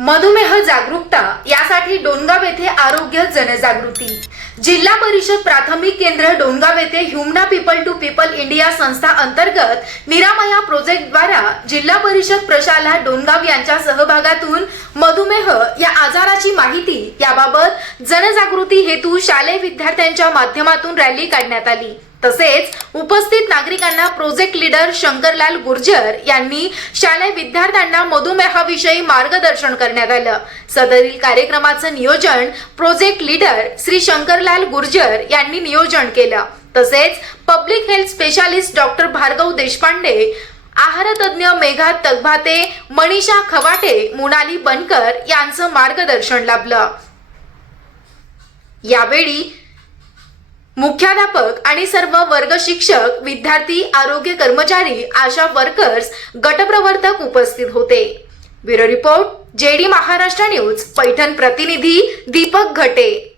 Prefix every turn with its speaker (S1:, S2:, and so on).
S1: मधुमेह जागरूकता यासाठी डोनगाव येथे आरोग्य जनजागृती. जिल्हा परिषद प्राथमिक केंद्र डोनगाव येथे Humana people to people India संस्था अंतर्गत निरामया प्रोजेक्टद्वारा जिल्हा परिषद प्रशाला डोनगाव यांच्या सहभागातून मधुमेह या आजाराची माहिती याबाबत जनजागृती हेतू शालेय विद्यार्थ्यांच्या माध्यमातून रॅली काढण्यात आली. तसेच उपस्थित नागरिकांना प्रोजेक्ट लीडर शंकरलाल गुर्जर यांनी शालेय विद्यार्थ्यांना मधुमेहाविषयी मार्गदर्शन करण्यात आलं. सदरील कार्यक्रमाचं नियोजन प्रोजेक्ट लीडर श्री शंकरलाल गुर्जर यांनी नियोजन केलं. तसेच public health specialist doctor Bhargav Deshpande आहारतज्ञ मेघा तगभाते मनीषा खवाटे मुनाली बनकर यांचं मार्गदर्शन लाभलं. यावेळी मुख्याध्यापक आणि सर्व वर्ग शिक्षक विद्यार्थी आरोग्य कर्मचारी आशा वर्कर्स गटप्रवर्तक उपस्थित होते. Bureau report JD Maharashtra news Paithan प्रतिनिधी दीपक घटे.